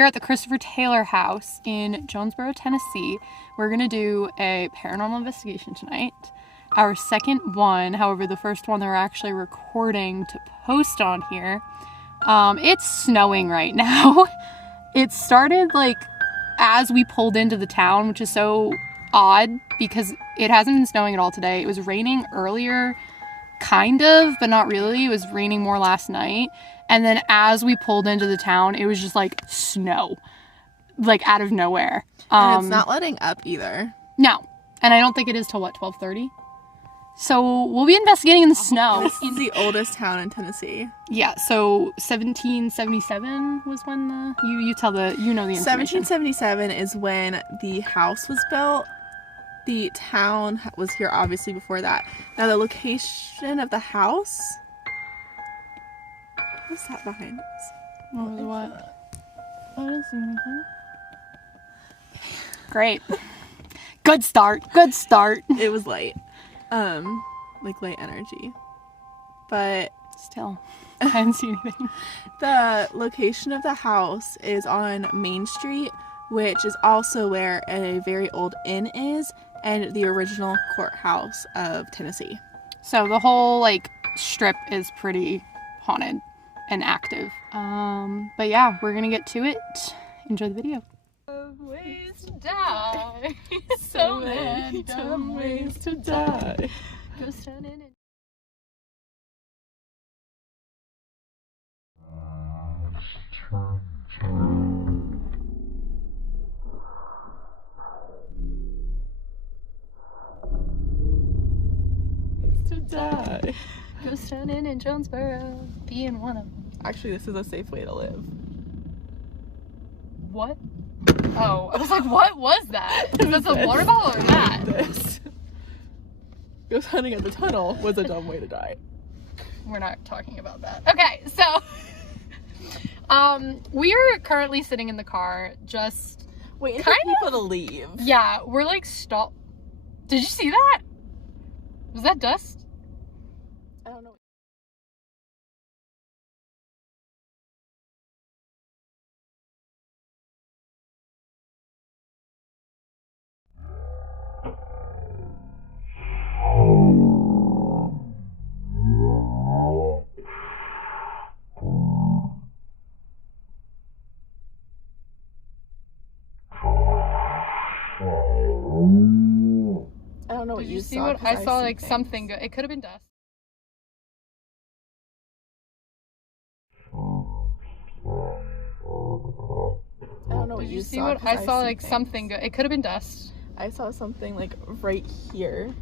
we are at the Christopher Taylor house in Jonesborough, Tennessee. We're going to do a paranormal investigation tonight. Our second one, however, the first one that we're actually recording to post on here. It's snowing right now. It started like as we pulled into the town, which is so odd because it hasn't been snowing at all today. It was raining earlier, kind of, but not really. It was raining more last night. And then as we pulled into the town, it was just like snow, like out of nowhere. And it's not letting up either. No. And I don't think it is till what, 12:30? So we'll be investigating in the snow. This is the oldest town in Tennessee. Yeah, so 1777 was when you know the information. 1777 is when the house was built. The town was here obviously before that. Now the location of the house. What's that behind us? What? I didn't see anything. Great. Good start. Good start. It was light. Like light energy. But still, I didn't see anything. The location of the house is on Main Street, which is also where a very old inn is, and the original courthouse of Tennessee. So the whole like strip is pretty haunted and active. But yeah, we're gonna get to it. Enjoy the video. Ways to die. So many dumb ways to die. Go stand in it. To die. Go stand in Jonesborough. Being one of them. Actually, this is a safe way to live. What? Oh, I was like, what was that? Is this a water bottle or that? This. Ghost hunting at the tunnel was a dumb way to die. We're not talking about that. Okay, so we are currently sitting in the car, just waiting for people to leave. Yeah, we're like stop. Did you see that? Was that dust? I don't know. I don't know what Did you see saw. What I saw? Like things. something. It could have been dust. I don't know what Did you see saw. What I saw? Like things. something. It could have been dust. I saw something like right here,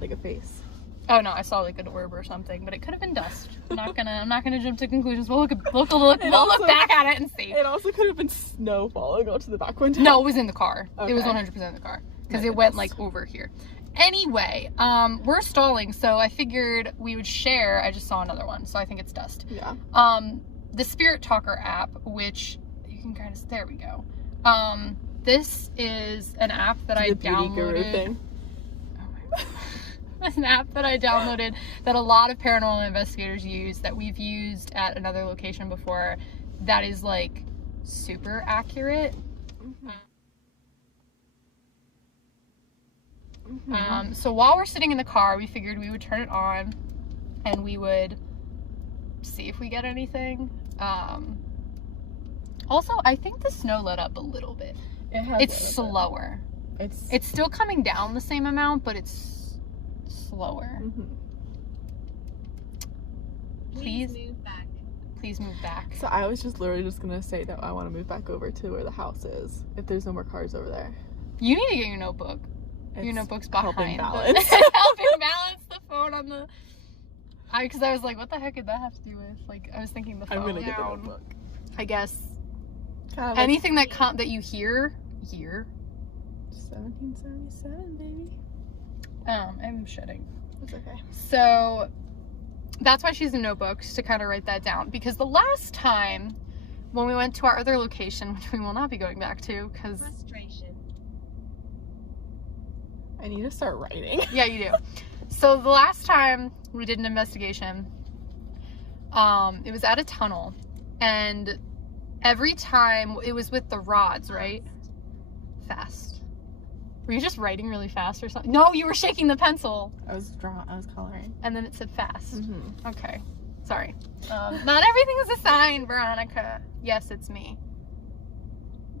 like a face. Oh no, I saw like an orb or something, but it could have been dust. I'm not gonna jump to conclusions. We'll look back at it and see. It also could have been snow falling onto the back window. No, it was in the car. Okay. It was 100% in the car because it went like over here. Anyway, we're stalling, so I figured we would share. I just saw another one, so I think it's dust. Yeah. The Spirit Talker app, which you can kind of, there we go. This is an app that I downloaded. Oh my God. An app that I downloaded that a lot of paranormal investigators use, that we've used at another location before, that is like super accurate. Mm-hmm. So while we're sitting in the car, we figured we would turn it on and we would see if we get anything. Also, I think the snow let up a little bit. It's slower. It's still coming down the same amount, but it's slower. Mm-hmm. Please move back. So I was literally just gonna say that I want to move back over to where the house is, if there's no more cars over there. You need to get your notebook. Your notebook's behind. Helping balance. Helping balance the phone on the. Because I was like, what the heck did that have to do with? Like, I was thinking the phone. I'm gonna get the notebook. I guess. Kind of Anything that you hear. 1777, baby. I'm shitting. It's okay. So that's why she's in notebooks, to kind of write that down. Because the last time when we went to our other location, which we will not be going back to, because frustration. I need to start writing. Yeah, you do. So the last time we did an investigation, it was at a tunnel, and every time, it was with the rods, right? Fast. Were you just writing really fast or something? No, you were shaking the pencil. I was coloring. And then it said fast. Mm-hmm. Okay. Sorry. Not everything is a sign, Veronica. Yes, it's me.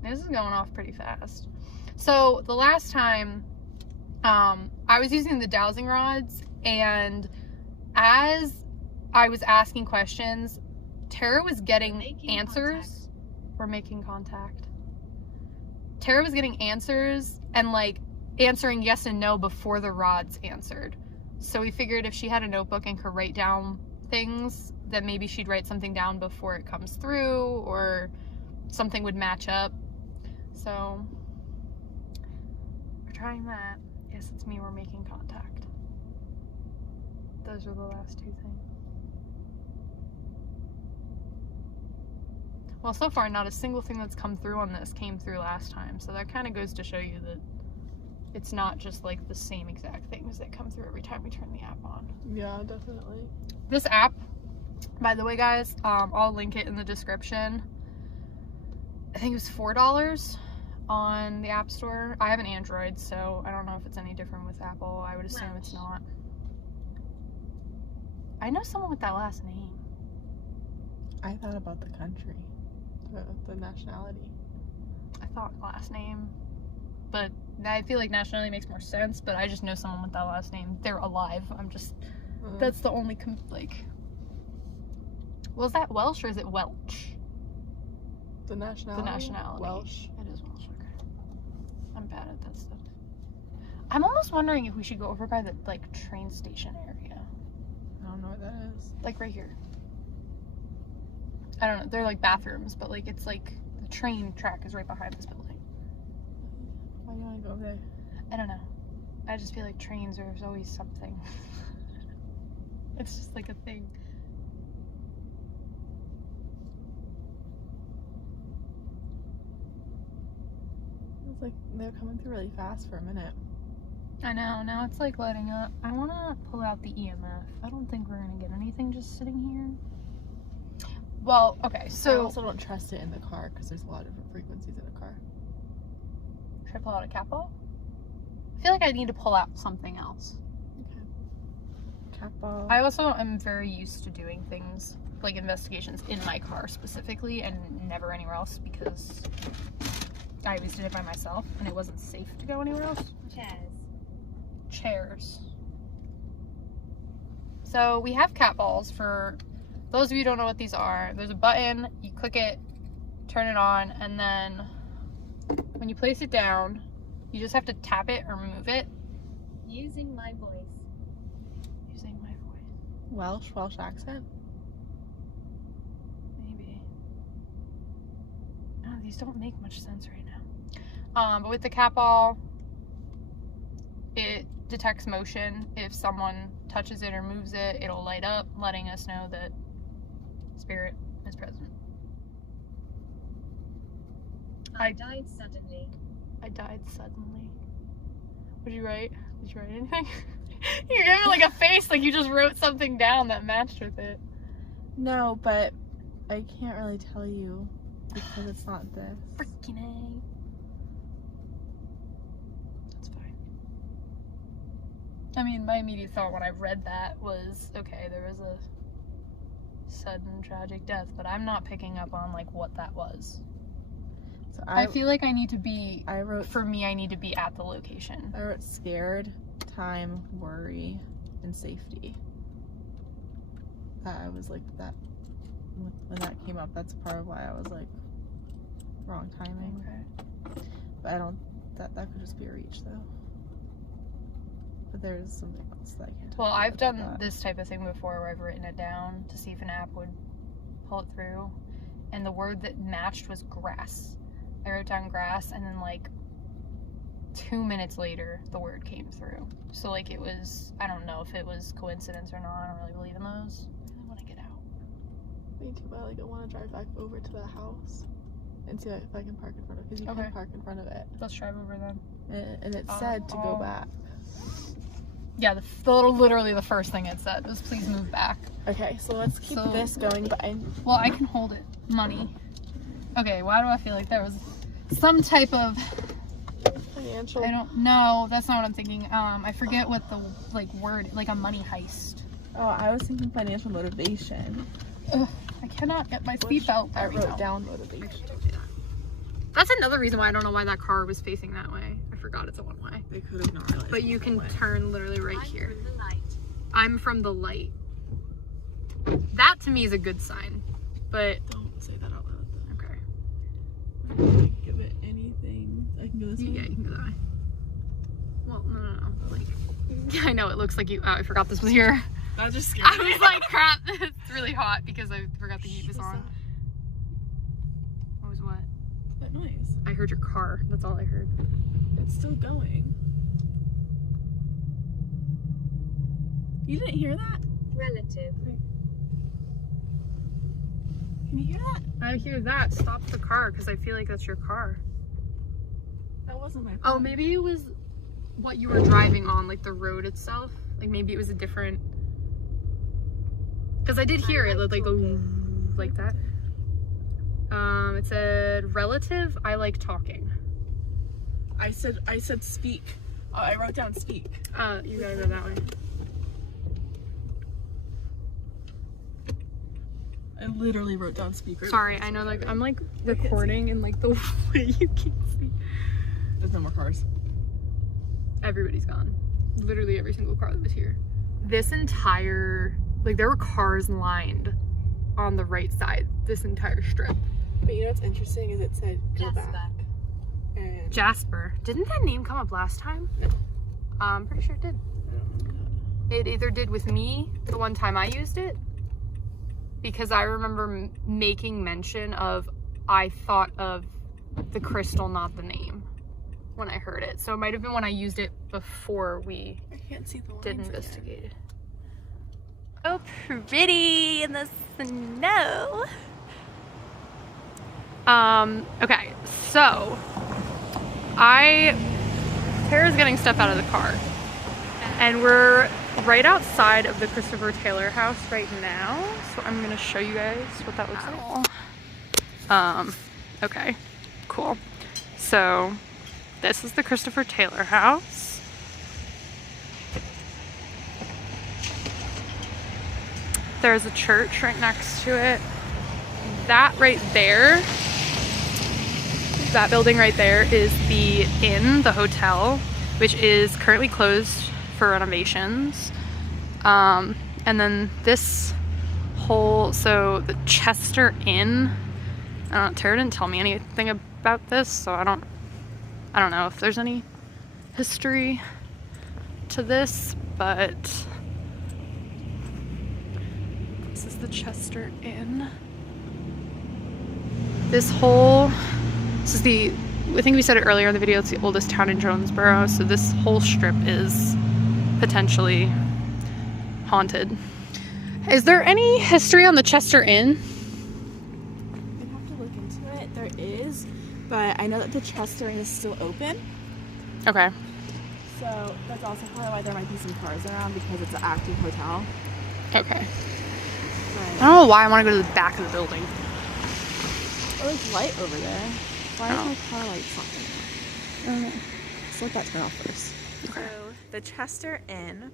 This is going off pretty fast. So the last time, I was using the dowsing rods, and as I was asking questions, Tara was getting answers. We're making contact. Tara was getting answers and like answering yes and no before the rods answered. So we figured if she had a notebook and could write down things, then maybe she'd write something down before it comes through, or something would match up. So we're trying that. Yes, it's me. We're making contact. Those are the last two things. Well, so far, not a single thing that's come through on this came through last time. So that kind of goes to show you that it's not just like the same exact things that come through every time we turn the app on. Yeah, definitely. This app, by the way, guys, I'll link it in the description. I think it was $4 on the App Store. I have an Android, so I don't know if it's any different with Apple. I would assume it's not. I know someone with that last name. I thought about the country, the nationality. I thought last name, but I feel like nationality makes more sense, but I just know someone with that last name. They're alive. I'm just, that's the only, well, is that Welsh or is it Welch? The nationality? The nationality. Welsh. It is Welsh, okay. I'm bad at that stuff. I'm almost wondering if we should go over by the, train station area. I don't know what that is. Like, right here. I don't know. They're like bathrooms, but it's like the train track is right behind this building. Why do you want to go there? I don't know. I just feel like trains, there's always something. It's just like a thing. It's like they're coming through really fast for a minute. I know. Now it's like letting up. I want to pull out the EMF. I don't think we're going to get anything just sitting here. Well, okay, so... I also don't trust it in the car because there's a lot of different frequencies in a car. Should I pull out a cat ball? I feel like I need to pull out something else. Okay. Cat ball. I also am very used to doing things, like investigations, in my car specifically, and never anywhere else because I always did it by myself, and it wasn't safe to go anywhere else. Chairs. So we have cat balls. For those of you who don't know what these are, there's a button, you click it, turn it on, and then when you place it down, you just have to tap it or move it. Using my voice. Using my voice. Welsh accent? Maybe. Oh, these don't make much sense right now. But with the cat ball, it detects motion. If someone touches it or moves it, it'll light up, letting us know that spirit is present. I died suddenly. I died suddenly. What'd you write? Did you write anything? You're giving like a face like you just wrote something down that matched with it. No, but I can't really tell you because it's not this. Freaking A. That's fine. I mean, my immediate thought when I read that was, okay, there was a sudden tragic death, but I'm not picking up on like what that was. So I feel like I need to be, I wrote at the location. I wrote scared, time, worry, and safety. I was like that when that came up. That's part of why I was like wrong timing. Okay. But I don't. That could just be a reach though. But there's something else that I can't. Well, I've done this type of thing before where I've written it down to see if an app would pull it through, and the word that matched was grass. I wrote down grass, and then like 2 minutes later, the word came through. So like it was, I don't know if it was coincidence or not. I don't really believe in those. I really want to get out. Me too, but like I want to drive back over to the house and see if I can park in front of it, because you Okay. can park in front of it. Let's drive over then. And it said to go back. Yeah, literally the first thing it said was please move back. Okay, so let's keep this going, but Well, I can hold it. Money. Okay, why do I feel like there was some type of Financial. I don't know. That's not what I'm thinking. I forget what the like word, like a money heist. Oh, I was thinking financial motivation. Ugh, I cannot get my seatbelt. I wrote down motivation. That's another reason why I don't know why that car was facing that way. I forgot it's a one-way. They could have not realized. But you can turn literally right here. I'm from the light. That to me is a good sign. But Don't say that out loud though. okay. I can give it anything. I can go this way. Yeah, you can go that way. Well, no. Like, I know it looks like you. Oh, I forgot this was here. That just scared I me. was like, crap. It's really hot because I forgot to keep this on. What was what? That noise. I heard your car. That's all I heard. It's still going. You didn't hear that? Relative. Can you hear that? I hear that. Stop the car because I feel like that's your car. That wasn't my phone. Oh, maybe it was what you were driving on, like the road itself. Like maybe it was a different. Because I did hear it like go like that. It said relative. I like talking. I said speak. Oh, I wrote down speak. You gotta go that way. I literally wrote down speak. Right Sorry, I know. Like I'm like recording and like the way you can't see. There's no more cars. Everybody's gone. Literally every single car that was here. This entire, like there were cars lined on the right side, this entire strip. But you know what's interesting is it said go Jasper. back. And Jasper. Didn't that name come up last time? No. I'm pretty sure it did. It either did with me the one time I used it, because I remember making mention of, I thought of the crystal, not the name, when I heard it. So it might have been when I used it before we I can't see the lines did again. investigate it. So pretty in the snow. Okay, so Tara's getting stuff out of the car, and we're right outside of the Christopher Taylor house right now. So I'm gonna show you guys what that looks like. Okay, cool. So this is the Christopher Taylor house. There's a church right next to it. That right there, that building right there is the inn, the hotel, which is currently closed for renovations. And then this whole, so the Chester Inn, Tara didn't tell me anything about this, so I don't know if there's any history to this, but this is the Chester Inn. This is the, I think we said it earlier in the video, it's the oldest town in Jonesborough, so this whole strip is potentially haunted. Is there any history on the Chester Inn? I'd have to look into it. There is, but I know that the Chester Inn is still open. Okay. So that's also probably why there might be some cars around, because it's an active hotel. Okay. But, I don't know why I want to go to the back of the building. oh, there's light over there. Why Oh. is my car light something? Let's let that turn off first. Okay. So the Chester Inn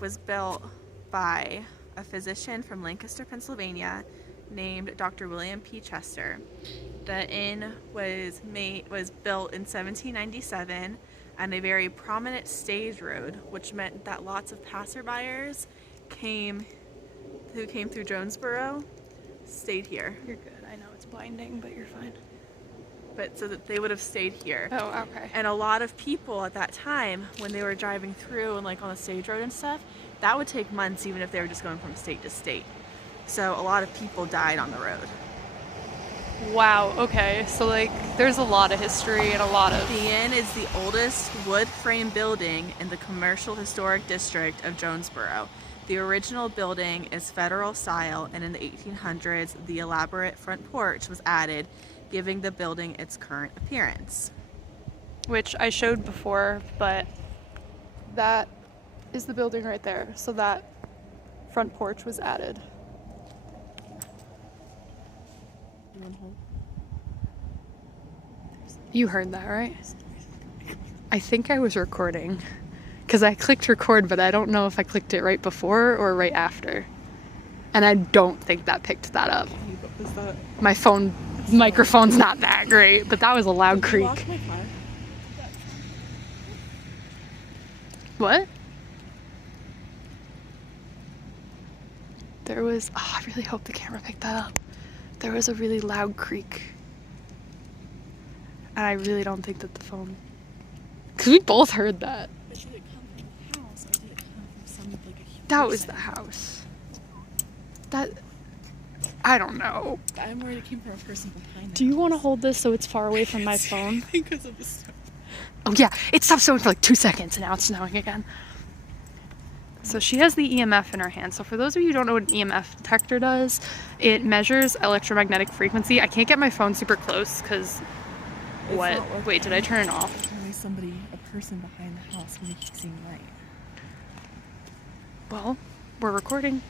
was built by a physician from Lancaster, Pennsylvania, named Dr. William P. Chester. The inn was built in 1797 on a very prominent stage road, which meant that lots of passerbyers who came through Jonesborough stayed here. You're good. I know it's blinding, but you're fine. But so that they would have stayed here. Oh, okay. And a lot of people at that time, when they were driving through and like on the stage road and stuff, that would take months even if they were just going from state to state. So a lot of people died on the road. Wow, okay. So like there's a lot of history and a lot of... The inn is the oldest wood frame building in the commercial historic district of Jonesborough. The original building is federal style, and in the 1800s, the elaborate front porch was added, giving the building its current appearance. Which I showed before, but that is the building right there. So that front porch was added. You heard that, right? I think I was recording. Because I clicked record, but I don't know if I clicked it right before or right after. And I don't think that picked that up. What was that? My phone microphone's not that great, but that was a loud Did you creak. lock my car? What? There was, oh, I really hope the camera picked that up. There was a really loud creak. And I really don't think that the phone, because we both heard that. But did it come from the house or did it come from some, like, a huge That was person? the house. That, I don't know. I'm worried it came from a person behind the Do you want to house. hold this so it's far away from my phone? Because of the stuff. Oh yeah, it stopped snowing for like 2 seconds and now it's snowing again. So she has the EMF in her hand. So for those of you who don't know what an EMF detector does, it measures electromagnetic frequency. I can't get my phone super close because what? Wait, did I turn it off? There's always somebody, a person behind the house when you keep seeing light. Well, we're recording.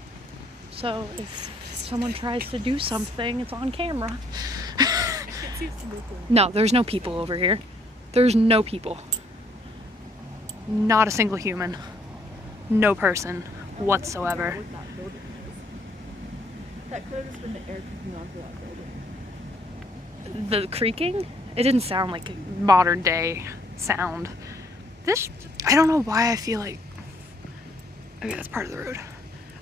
So if someone tries to do something, it's on camera. I can't see if somebody's going. No, there's no people over here. There's no people. Not a single human. No person whatsoever. What that building is. That could have just been the air kicking onto that building. The creaking? It didn't sound like a modern day sound. This, I don't know why I feel like, okay, that's part of the road.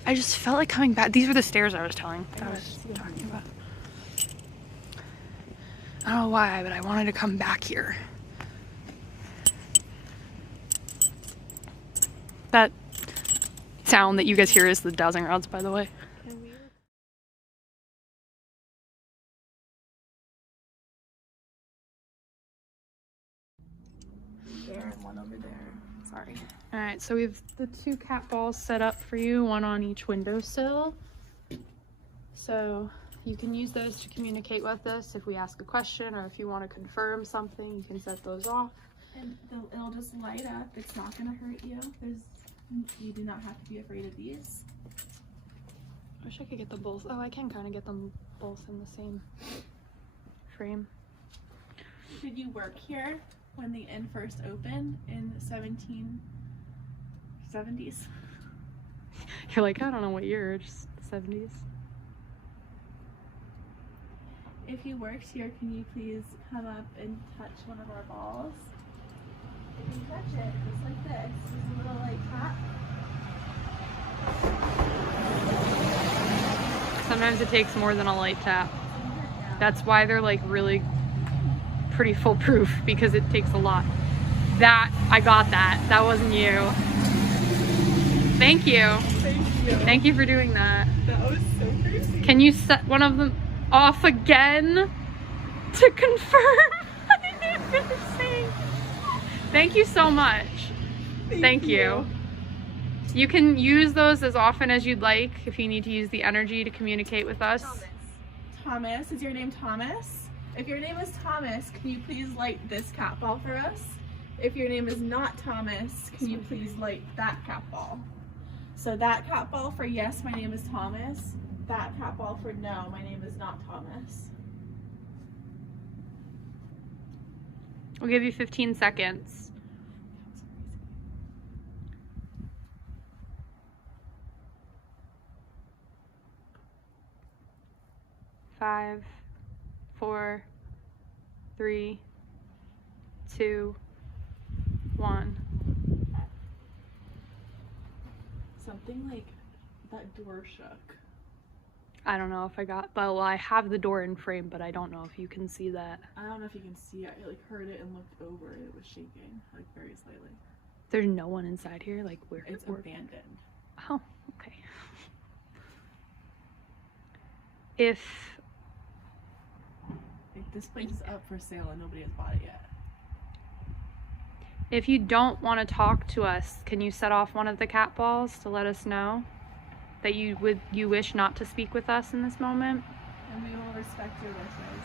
I just felt like coming back. These were the stairs I was talking about. I don't know why, but I wanted to come back here. That sound that you guys hear is the dowsing rods, by the way. There and one over there. Sorry. All right, so we have the 2 cat balls set up for you, one on each windowsill. So you can use those to communicate with us if we ask a question or if you want to confirm something, you can set those off. And it'll just light up. It's not gonna hurt you. You do not have to be afraid of these. I wish I could get them both. Oh, I can kind of get them both in the same frame. Did you work here when the inn first opened in the 1770s? You're like, I don't know what year, just the 70s. If you worked here, can you please come up and touch one of our balls? If you touch it, just like this, there's a little like tap. Sometimes it takes more than a light tap. That's why they're like really pretty foolproof, because it takes a lot. That, I got that. That wasn't you. Thank you. Thank you. Thank you for doing that. That was so crazy. Can you set one of them off again to confirm? I didn't finish saying. Thank you so much. Thank you. You can use those as often as you'd like if you need to use the energy to communicate with us. Thomas, is your name Thomas? If your name is Thomas, can you please light this cat ball for us? If your name is not Thomas, can you please light that cat ball? So that cat ball for yes, my name is Thomas. That cat ball for no, my name is not Thomas. We'll give you 15 seconds. 5, 4, 3, 2, 1. Something like that door shook. I don't know if I got, well, I have the door in frame, but I don't know if you can see that. I don't know if you can see it. I like heard it and looked over. It was shaking, like very slightly. There's no one inside here, like It's abandoned. Oh, okay. If Like, this place is up for sale and nobody has bought it yet. If you don't want to talk to us, can you set off one of the cat balls to let us know that you wish not to speak with us in this moment? And we will respect your wishes.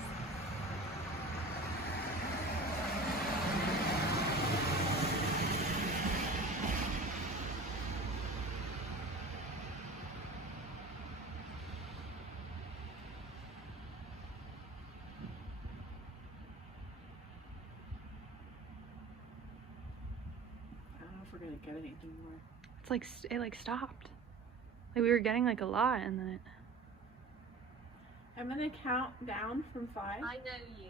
gonna get anything more. It's like, it like stopped. Like we were getting like a lot and then it... I'm gonna count down from 5. I know you.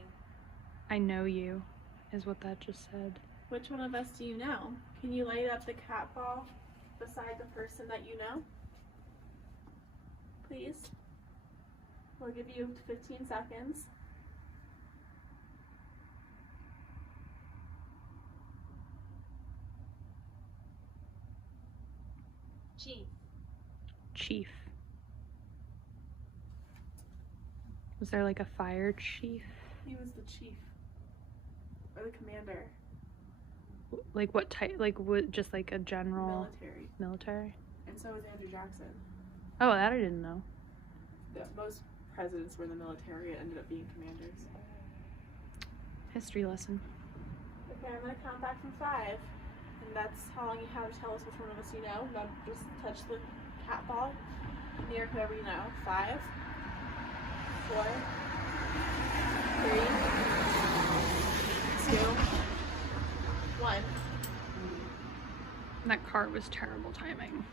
I know you, is what that just said. Which one of us do you know? Can you light up the cat ball beside the person that you know? Please. We'll give you 15 seconds. Chief. Chief. Was there like a fire chief? He was the chief. Or the commander. Like what type? Like what? Just like a general Military. military? And so was Andrew Jackson. Oh, that I didn't know. Most presidents were in the military and ended up being commanders. History lesson. Okay, I'm gonna count back from 5. And that's how long you have to tell us which one of us you know. Now just touch the cat ball near whoever you know. 5, 4, 3, 2, 1. That car was terrible timing.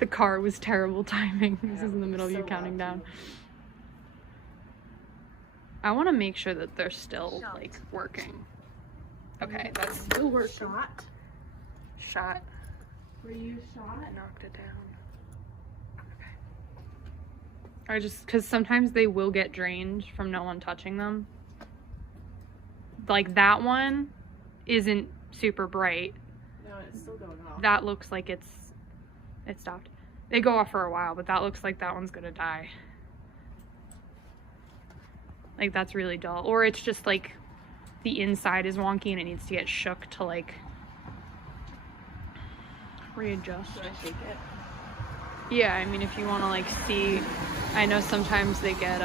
The car was terrible timing. This is in the middle of you counting down. I want to make sure that they're still like working. Okay, that's Still working. Shot. shot. Were you shot? I knocked it down. Okay. I just, because sometimes they will get drained from no one touching them. Like that one isn't super bright. No, it's still going off. That looks like it stopped. They go off for a while, but that looks like that one's gonna die. Like that's really dull. Or it's just like the inside is wonky and it needs to get shook to like readjust. Should I shake it? Yeah, I mean if you want to like see, I know sometimes they get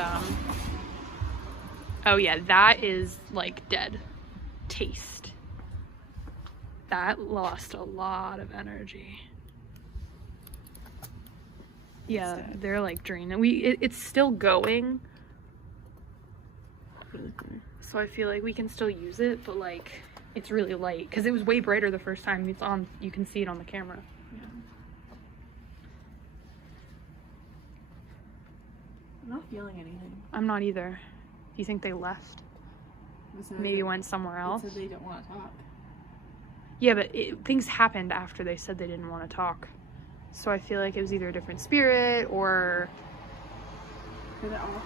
oh yeah, that is like dead. Taste. That lost a lot of energy. Yeah, they're like draining. It's still going. So I feel like we can still use it, but like it's really light because it was way brighter the first time it's on. You can see it on the camera. Yeah. I'm not feeling anything. I'm not either. Do you think they left? Maybe went somewhere else? They said they don't want to talk. Yeah, but things happened after they said they didn't want to talk. So I feel like it was either a different spirit or... Did it all?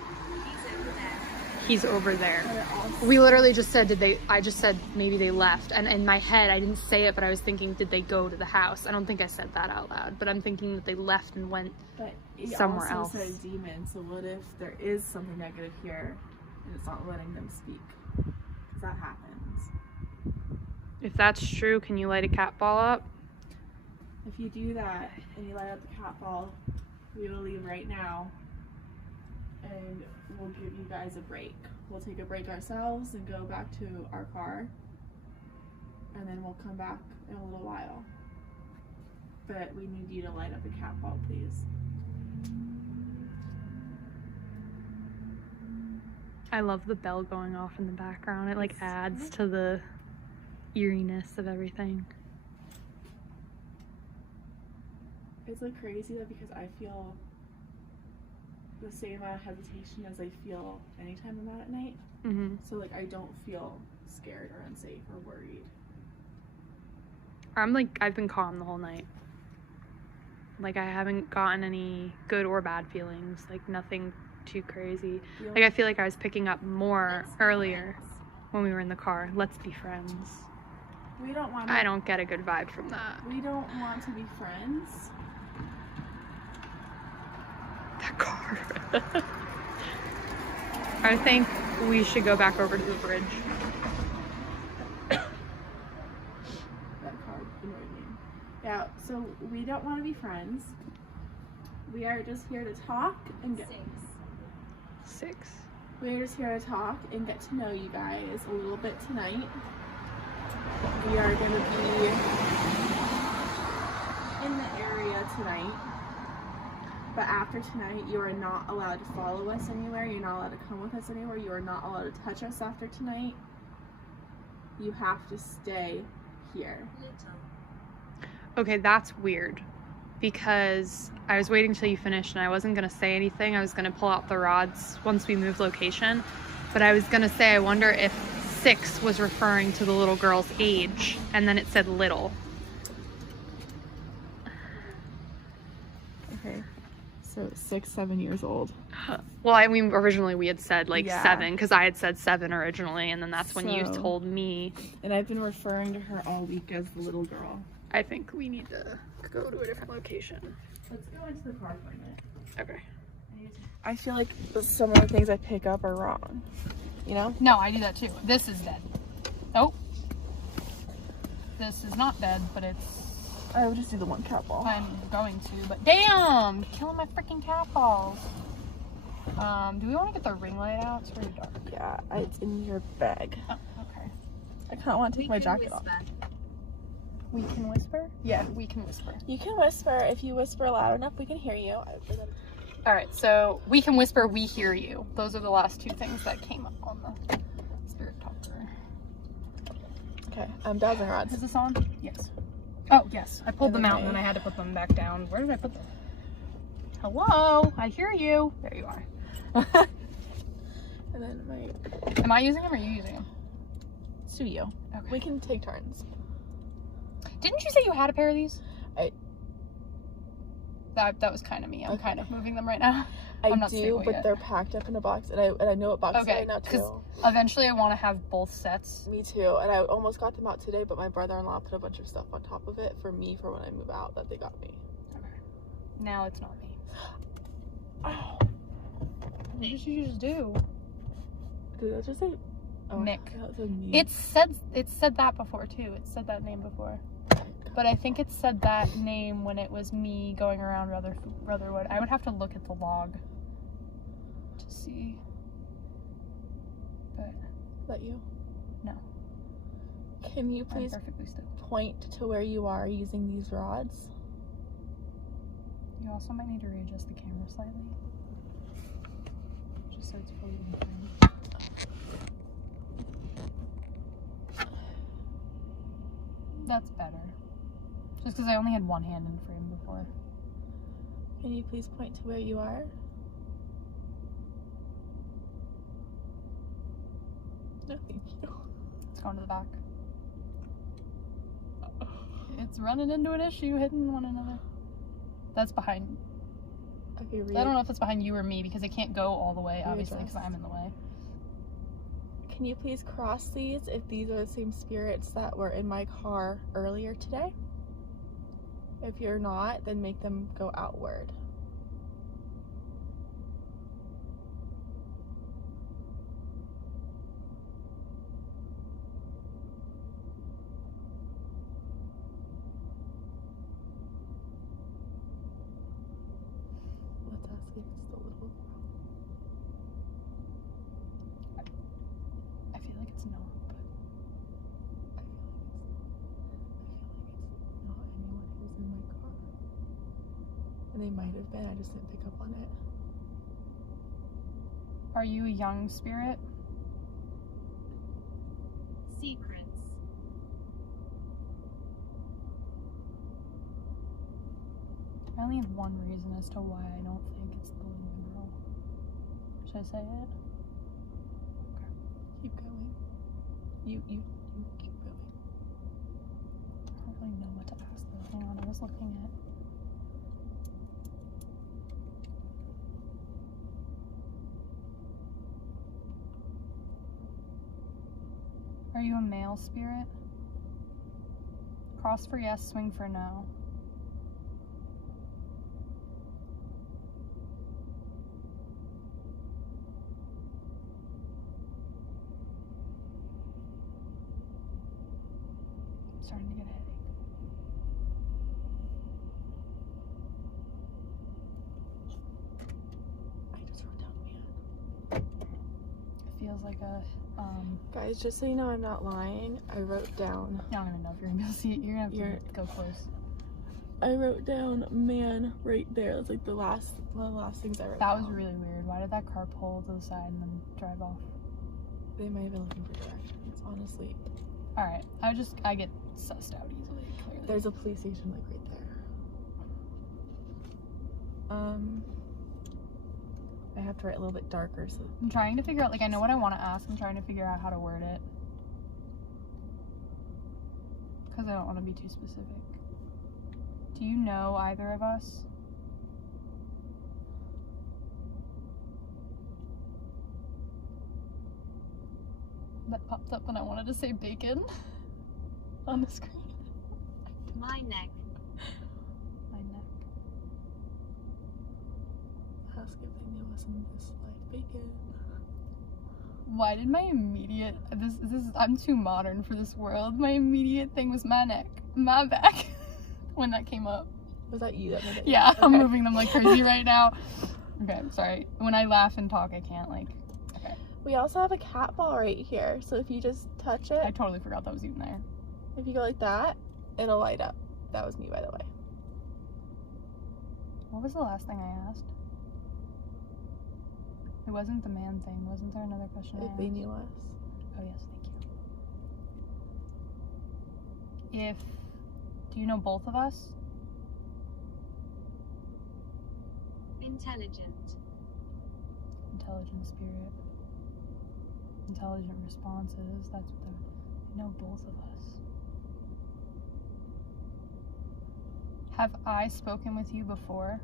He's over there. Did it all? We literally just said, I just said maybe they left. And in my head, I didn't say it, but I was thinking, did they go to the house? I don't think I said that out loud, but I'm thinking that they left and went somewhere else. But it also said demon, so what if there is something negative here and it's not letting them speak? Because that happens. If that's true, can you light a cat ball up? If you do that and you light up the cat ball, we will leave right now and we'll give you guys a break. We'll take a break ourselves and go back to our car and then we'll come back in a little while. But we need you to light up the cat ball, please. I love the bell going off in the background. It like adds to the eeriness of everything. It's like crazy though because I feel the same amount of hesitation as I feel anytime I'm out at night. Mm-hmm. So like I don't feel scared or unsafe or worried. I'm like, I've been calm the whole night. Like I haven't gotten any good or bad feelings. Like nothing too crazy. Like I feel like I was picking up more earlier when we were in the car. Let's be friends. We don't want. I don't get a good vibe from that. We don't want to be friends. That car. I think we should go back over to the bridge. That car annoyed me. Yeah, so we don't want to be friends. We are just here to talk and get. 6. We are just here to talk and get to know you guys a little bit tonight. We are going to be in the area tonight. But after tonight, you are not allowed to follow us anywhere. You're not allowed to come with us anywhere. You are not allowed to touch us after tonight. You have to stay here. Okay, that's weird. Because I was waiting till you finished and I wasn't going to say anything. I was going to pull out the rods once we moved location. But I was going to say, I wonder if 6 was referring to the little girl's age. And then it said little. Okay. So 6, 7 years old. Well, I mean, originally we had said like Yeah. 7, because I had said 7 originally. And then that's when you So- told me. And I've been referring to her all week as the little girl. I think we need to go to a different location. Let's go into the car for a minute. Okay. I feel like some of the things I pick up are wrong. You know? No, I do that too. This is dead. Oh. This is not dead, but it's... I would just do the one cat ball. I'm going to, but damn! Killing my freaking cat balls. Do we want to get the ring light out? It's very dark. Yeah, it's in your bag. Oh, okay. I kind of want to take my jacket off. We can whisper? Yeah, we can whisper. You can whisper. If you whisper loud enough, we can hear you. Alright, so we can whisper, we hear you. Those are the last 2 things that came up on the spirit talker. Okay, dowsing rods. Is this on? Yes. Oh, yes. I pulled And them then out and then I had to put them back down. Where did I put them? Hello? I hear you. There you are. And then my Am I using them or are you using them? studio. Okay. We can take turns. Didn't you say you had a pair of these? I- That was kind of me. I'm Okay. kind of moving them right now. I I'm not do, stable but yet. they're packed up in a box, and I know what box Okay, they're in now 'cause- too. Eventually, I want to have both sets. Me too, and I almost got them out today, but my brother-in-law put a bunch of stuff on top of it for me for when I move out that they got me. Now it's not me. Oh, What did you just do? did I just say Nick. That was me. It said that before too. It said that name before. But I think it said that name when it was me going around Rutherwood. I would have to look at the log to see. But Is that you? No. Can you I'm please perfectly still. point to where you are using these rods? You also might need to readjust the camera slightly. Just so it's fully in frame. That's better. Just because I only had one hand in frame before. Can you please point to where you are? No, thank you. It's going to the back. It's running into an issue, hitting one another. That's behind. Okay, read. I don't know if it's behind you or me because it can't go all the way, obviously, because Readjust. I'm in the way. Can you please cross these if these are the same spirits that were in my car earlier today? If you're not, then make them go outward. Let's ask if it's the little girl. I feel like it's not, but I feel like it's not anyone who's in my car. And they might have been, I just didn't pick up on it. are you a young spirit? Secrets. I only have one reason as to why I don't think it's the little girl. Should I say it? Keep going. You keep going. I don't really know what to ask though. Hang on, I was looking at. Are you a male spirit? Cross for yes, swing for no. I'm starting to get a headache. I just wrote down man. It feels like a Guys, just so you know I'm not lying, I wrote down Now I'm gonna know if you're gonna be able to see it. You're gonna have You're- to go close. man right there. That's like one of the last things I wrote That was down. really weird. Why did that car pull to the side and then drive off? They might have been looking for directions, honestly. Alright, I get sussed out easily, clearly. There's a police station like right there. I have to write a little bit darker so. I'm trying to figure out, like, I know what I want to ask. I'm trying to figure out how to word it. Because I don't want to be too specific. Do you know either of us? That popped up when I wanted to say bacon on the screen. My neck. My neck. Ask if they knew us in this life. Bacon. Why did my immediate this I'm too modern for this world. My immediate thing was my neck, my back when that came up. Was that you that made it? Yeah, Okay. I'm moving them like crazy right now. Okay, sorry. When I laugh and talk, I can't like. Okay, We also have a cat ball right here, so if you just touch it, I totally forgot that was even there. if you go like that, it'll light up. That was me, by the way. What was the last thing I asked? It wasn't the man thing. Wasn't there another question I If asked? they knew us. Oh yes, thank you. Do you know both of us? Intelligent. Intelligent spirit. Intelligent responses. That's what they know both of us. Have I spoken with you before?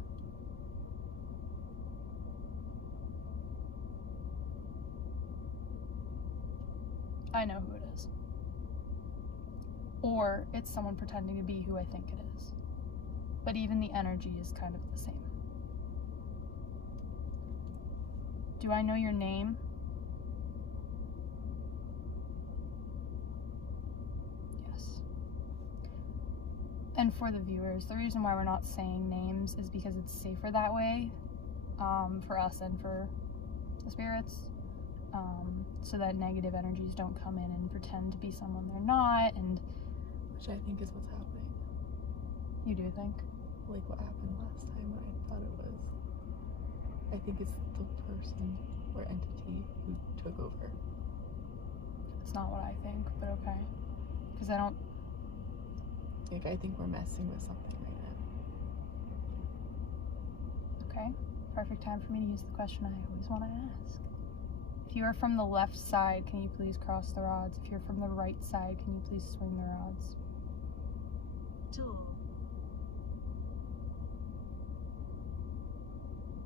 I know who it is. Or it's someone pretending to be who I think it is. But even the energy is kind of the same. Do I know your name? Yes. And for the viewers, the reason why we're not saying names is because it's safer that way, for us and for the spirits, so that negative energies don't come in and pretend to be someone they're not, and Which I think is what's happening. you do think? Like what happened last time when I thought it was. I think it's the person or entity who took over. It's not what I think, but okay. Because I don't, Like, I think we're messing with something right now. okay. Perfect time for me to use the question I always want to ask. If you are from the left side, can you please cross the rods? If you're from the right side, can you please swing the rods? Tall.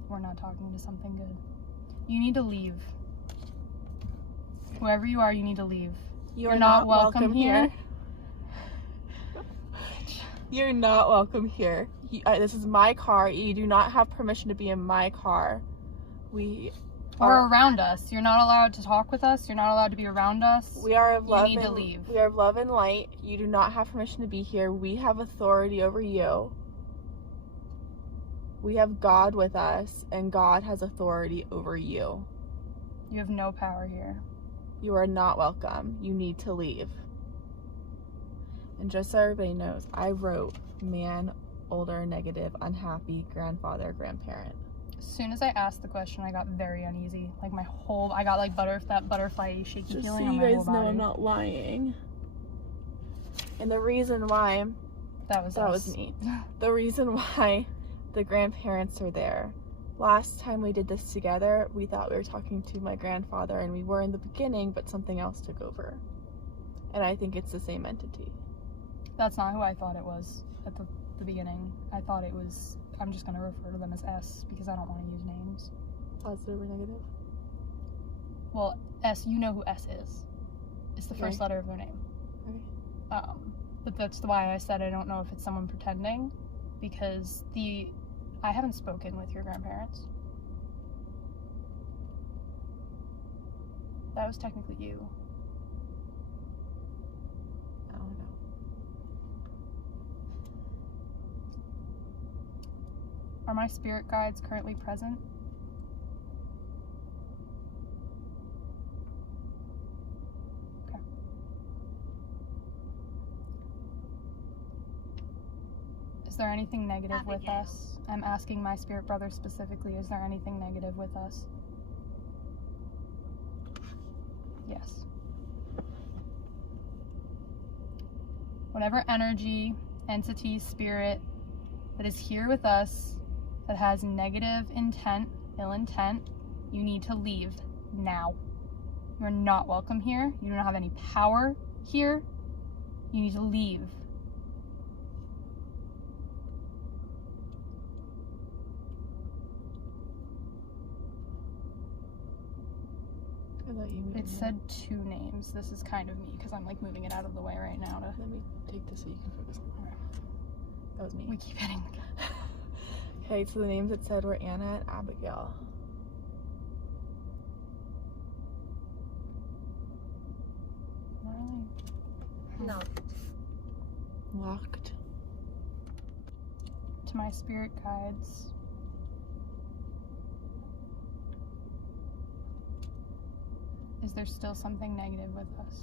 We're not talking to something good. You need to leave. Whoever you are, you need to leave. You're not welcome here. You're not welcome here. This is my car. You do not have permission to be in my car. Or around us. You're not allowed to talk with us. You're not allowed to be around us. We are of love. You need to leave. We are of love and light. You do not have permission to be here. We have authority over you. We have God with us, and God has authority over you. You have no power here. You are not welcome. You need to leave. And just so everybody knows, I wrote man, older, negative, unhappy, grandfather, grandparent. As soon as I asked the question, I got very uneasy. Like I got like that butterfly shaky Just so feeling on you my guys whole know body. I'm not lying. And the reason why, That was me. The reason why the grandparents are there. Last time we did this together, we thought we were talking to my grandfather, and we were in the beginning, but something else took over. And I think it's the same entity. That's not who I thought it was at the beginning. I thought it was, I'm just going to refer to them as S because I don't want to use names. Positive or negative? Well, S, you know who S is. It's the first Okay. letter of their name. Okay. But that's why I said I don't know if it's someone pretending, because I haven't spoken with your grandparents. That was technically you. I don't know. Are my spirit guides currently present? Okay. Is there anything negative with Abigail. us? I'm asking my spirit brother specifically, is there anything negative with us? Yes. Whatever energy entity, spirit that is here with us that has negative intent, ill intent, you need to leave now. You are not welcome here. You don't have any power here. You need to leave. It said 2 names. This is kind of me because I'm like moving it out of the way right now. Let me take this so you can focus on it. That was me. We keep hitting the guy. Okay, so the names it said were Anna and Abigail. Really? No. Locked. To my spirit guides. Is there still something negative with us?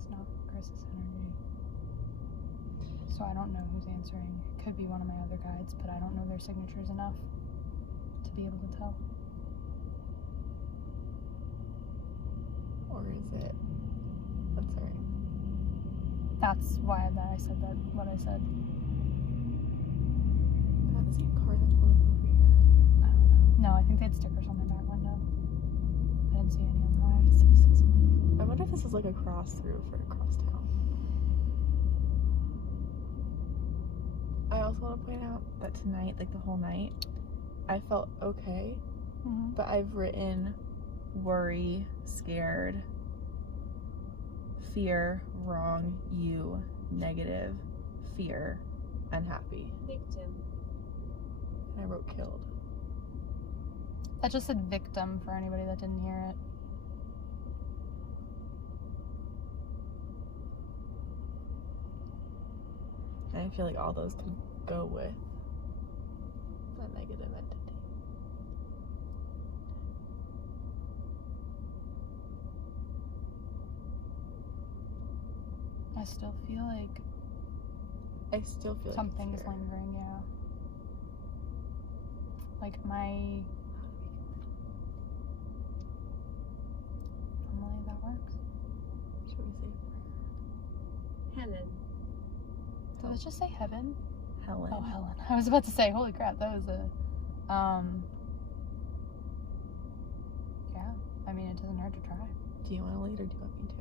It's not Chris's energy. So I don't know who's answering. It could be one of my other guides, but I don't know their signatures enough to be able to tell. Or is it? That's alright. That's why I said that, what I said. I got the same car that pulled up over here earlier. I don't know. No, I think they had stickers on their back window. I didn't see any on the I way. just see something. I wonder if this is like a cross through for across town. I also want to point out that tonight, like the whole night, I felt okay, but I've written worry, scared, fear, wrong, you, negative, fear, unhappy. Victim. And I wrote killed. That just said victim for anybody that didn't hear it. And I feel like all those can go with that negative entity. I still feel like something's it's there. lingering, yeah. Like Normally that works. Should we say Helen. Did it just say heaven? Helen? Oh, Helen. I was about to say, holy crap, that was a, yeah. I mean, it doesn't hurt to try. Do you want to lead or do you want me to?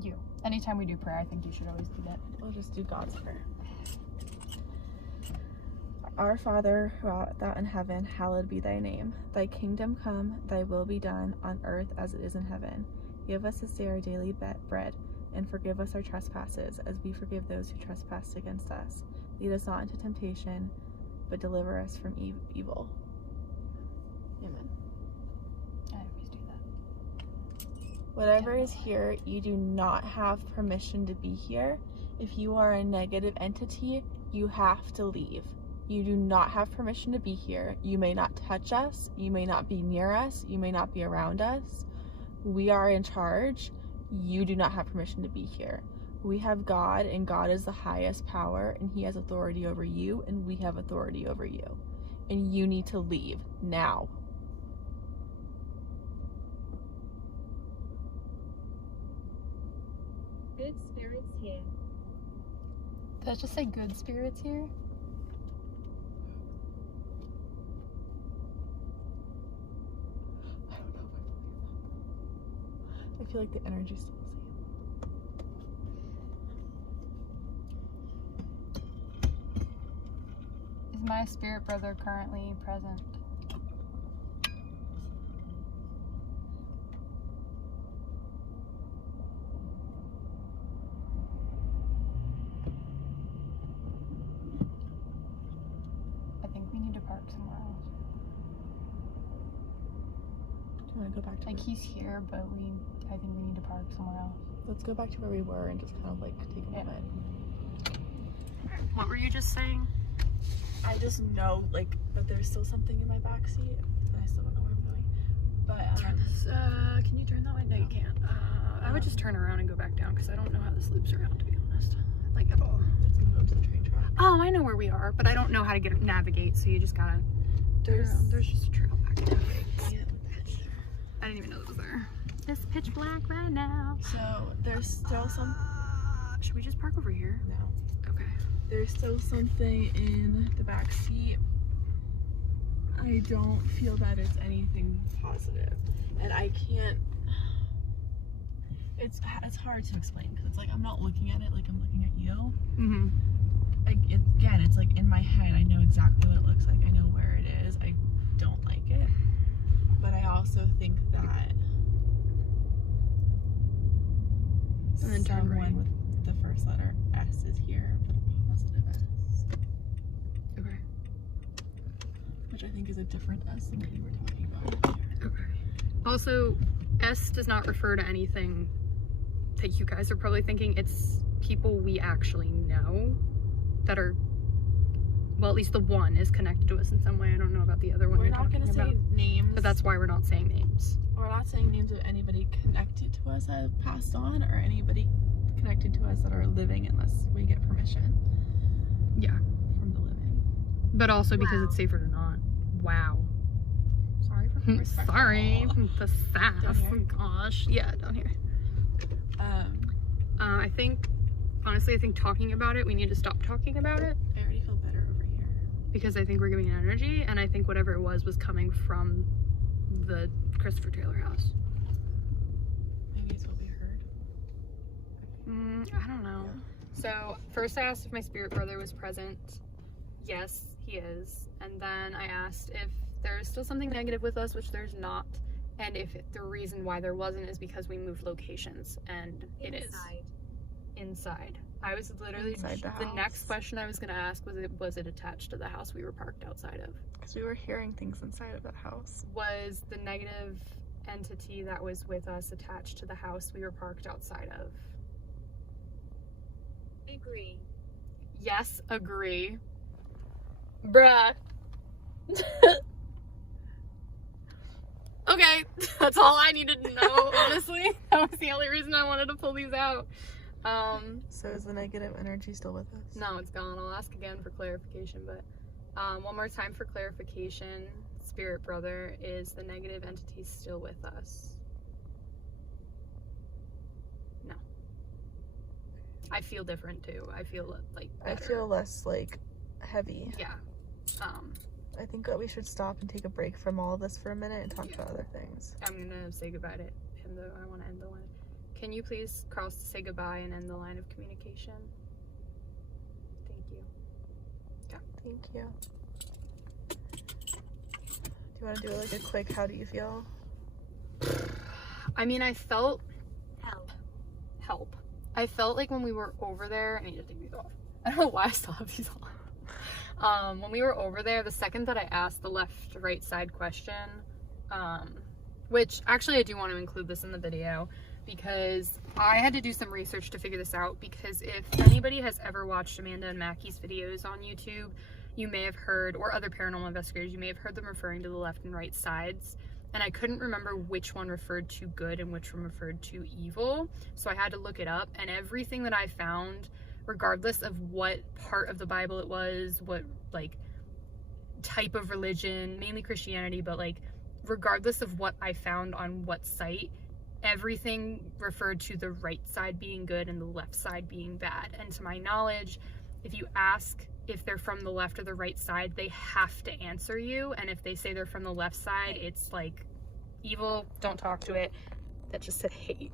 You. Anytime we do prayer, I think you should always do that. We'll just do God's prayer. Our Father, who art thou in heaven, hallowed be thy name. Thy kingdom come, thy will be done, on earth as it is in heaven. Give us this day our daily bread, and forgive us our trespasses, as we forgive those who trespass against us. Lead us not into temptation, but deliver us from evil. Amen. I always do that. Whatever is here, you do not have permission to be here. If you are a negative entity, you have to leave. You do not have permission to be here. You may not touch us. You may not be near us. You may not be around us. We are in charge. You do not have permission to be here. We have God, and God is the highest power, and He has authority over you, and we have authority over you. And you need to leave now. Good spirits here. Did I just say good spirits here? I don't know if I believe that. I feel like the energy's still the same. Is my spirit brother currently present? I think we need to park somewhere else. Do you want to go back to Like he's here, but I think we need to park somewhere else. Let's go back to where we were and just kind of like take a moment. What were you just saying? I just know like that there's still something in my backseat, and I still don't know where I'm going. But Can you turn that way? No, you can't. I would just turn around and go back down because I don't know how this loops around, to be honest. Like at all. it's gonna go to the train track. Oh, I know where we are, but I don't know how to navigate, so you just gotta There's just a trail back there. I didn't even know it was there. It's pitch black right now. So there's still some. Should we just park over here? No. Okay. There's still something in the back seat. I don't feel that it's anything positive, and I can't. It's hard to explain because it's like I'm not looking at it like I'm looking at you. Mm-hmm. Like it's like in my head. I know exactly what it looks like. I know where it is. I don't like it, but I also think that. And then turn right. Someone with the first letter S is here, but a positive S. Okay. Which I think is a different S than what you were talking about. Okay. Also, S does not refer to anything that you guys are probably thinking. It's people we actually know that are, well, at least the one is connected to us in some way. I don't know about the other one. We're not going to say names. But that's why we're not saying names. We're not saying names of anybody connected to us that have passed on or anybody connected to us that are living unless we get permission. Yeah. From the living. But also because it's safer to not. Wow. Sorry for being respectful. Sorry. The sass. Down here? Gosh. Yeah, down here. I think, honestly, I think talking about it, we need to stop talking about it. I already feel better over here. Because I think we're giving it energy, and I think whatever it was coming from the Christopher Taylor house. Maybe it's what we heard. I don't know. Yeah. So, first I asked if my spirit brother was present. Yes, he is. And then I asked if there's still something negative with us, which there's not. And if the reason why there wasn't is because we moved locations, and it is. Inside. I was literally, the next question I was going to ask was it attached to the house we were parked outside of? Because we were hearing things inside of that house. Was the negative entity that was with us attached to the house we were parked outside of? Agree. Yes, agree. Bruh. Okay, that's all I needed to know, honestly. That was the only reason I wanted to pull these out. So is the negative energy still with us? No, it's gone. I'll ask again for clarification, but one more time for clarification. Spirit brother, is the negative entity still with us? No. I feel different too. I feel like better. I feel less like heavy. Yeah. I think that we should stop and take a break from all of this for a minute and talk about other things. I'm gonna say goodbye to him though. I want to end the line. Can you please cross to say goodbye and end the line of communication? Thank you. Yeah. Thank you. Do you want to do like a quick how do you feel? I mean, I felt Help. I felt like when we were over there, I need to take these off. I don't know why I still have these on. When we were over there, the second that I asked the left to right side question, which actually I do want to include this in the video, because I had to do some research to figure this out, because if anybody has ever watched Amanda and Mackie's videos on YouTube, you may have heard, or other paranormal investigators, you may have heard them referring to the left and right sides, and I couldn't remember which one referred to good and which one referred to evil, so I had to look it up, and everything that I found, regardless of what part of the Bible it was, what like type of religion, mainly Christianity, but like regardless of what I found on what site, everything referred to the right side being good and the left side being bad. And to my knowledge, if you ask if they're from the left or the right side, they have to answer you. And if they say they're from the left side, it's like evil, don't talk to it. That just said hate.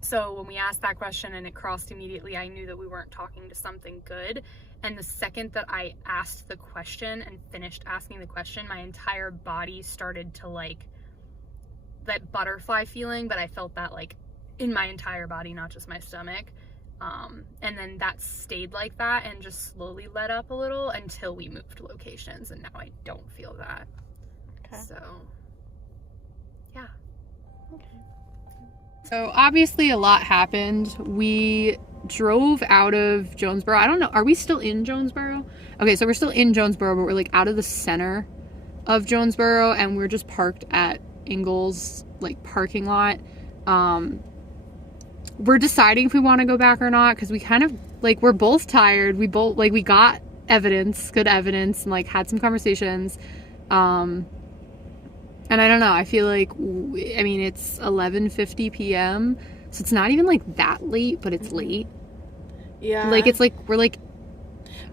So when we asked that question and it crossed immediately, I knew that we weren't talking to something good. And the second that I asked the question and finished asking the question, my entire body started to like that butterfly feeling, but I felt that like in my entire body, not just my stomach. And then that stayed like that and just slowly let up a little until we moved locations, and now I don't feel that. Okay. So, yeah. Okay. So obviously a lot happened. We drove out of Jonesborough. I don't know. Are we still in Jonesborough? Okay, so we're still in Jonesborough, but we're like out of the center of Jonesborough, and we're just parked at Ingles like parking lot. We're deciding if we want to go back or not, because we kind of like, we're both tired. We both like, we got good evidence, and like had some conversations. And I don't know, I feel like, I mean, it's 11:50 p.m., so it's not even like that late, but it's late. Yeah. Like, it's like,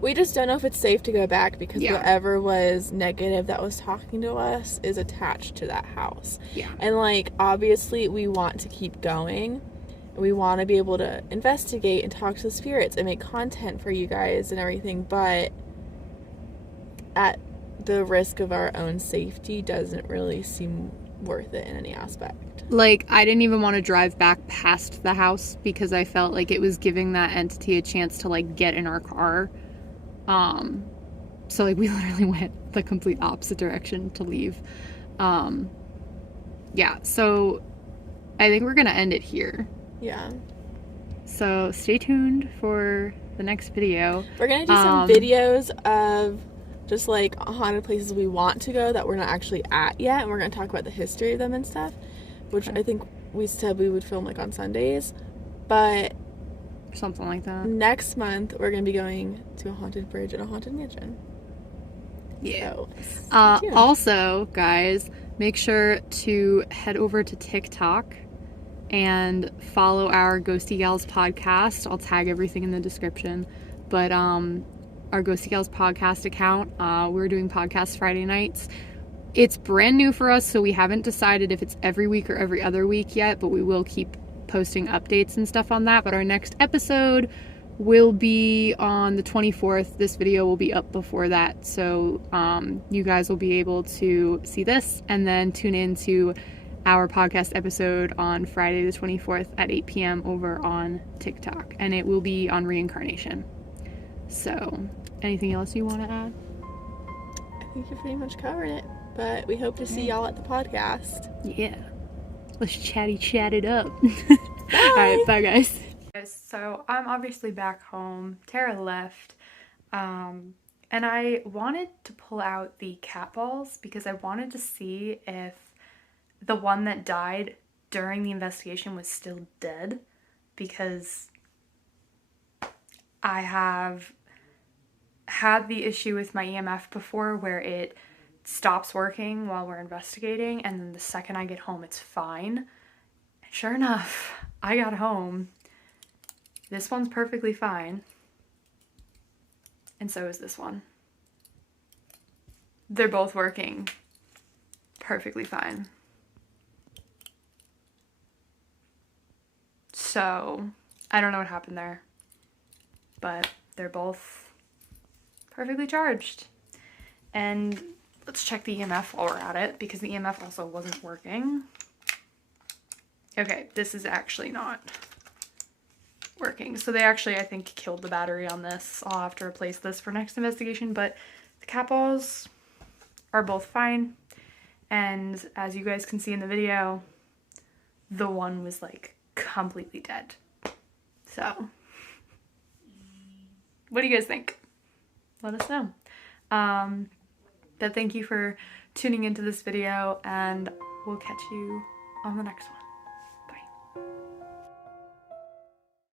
we just don't know if it's safe to go back because Yeah. whatever was negative that was talking to us is attached to that house. Yeah. And, like, obviously we want to keep going. We want to be able to investigate and talk to the spirits and make content for you guys and everything, but at the risk of our own safety doesn't really seem worth it in any aspect. Like, I didn't even want to drive back past the house because I felt like it was giving that entity a chance to, like, get in our car. So, like, we literally went the complete opposite direction to leave. Yeah, so I think we're going to end it here. Yeah. So stay tuned for the next video. We're going to do some videos of just, like, haunted places we want to go that we're not actually at yet. And we're going to talk about the history of them and stuff, which I think we said we would film, like, on Sundays. But something like that. Next month, we're going to be going to a haunted bridge and a haunted mansion. Yeah. So, also, guys, make sure to head over to TikTok and follow our Ghostie Gals podcast. I'll tag everything in the description. But our Ghostie Gals podcast account, we're doing podcasts Friday nights. It's brand new for us, so we haven't decided if it's every week or every other week yet, but we will keep posting updates and stuff on that. But our next episode will be on the 24th. This video will be up before that, so you guys will be able to see this and then tune into our podcast episode on Friday the 24th at 8 p.m. over on TikTok, and it will be on reincarnation. So, anything else you want to add? I think you pretty much covered it, but we hope to see y'all at the podcast. Yeah. Let's chat it up. All right, bye guys. So I'm obviously back home. Tara left. And I wanted to pull out the cat balls because I wanted to see if the one that died during the investigation was still dead, because I have had the issue with my EMF before where it stops working while we're investigating, and then the second I get home it's fine. And sure enough, I got home. This one's perfectly fine. And so is this one. They're both working perfectly fine. So, I don't know what happened there, but they're both perfectly charged. And let's check the EMF while we're at it, because the EMF also wasn't working. Okay, this is actually not working. So they actually, I think, killed the battery on this. I'll have to replace this for next investigation, but the cat balls are both fine. And as you guys can see in the video, the one was like completely dead. So, what do you guys think? Let us know. But thank you for tuning into this video, and we'll catch you on the next one.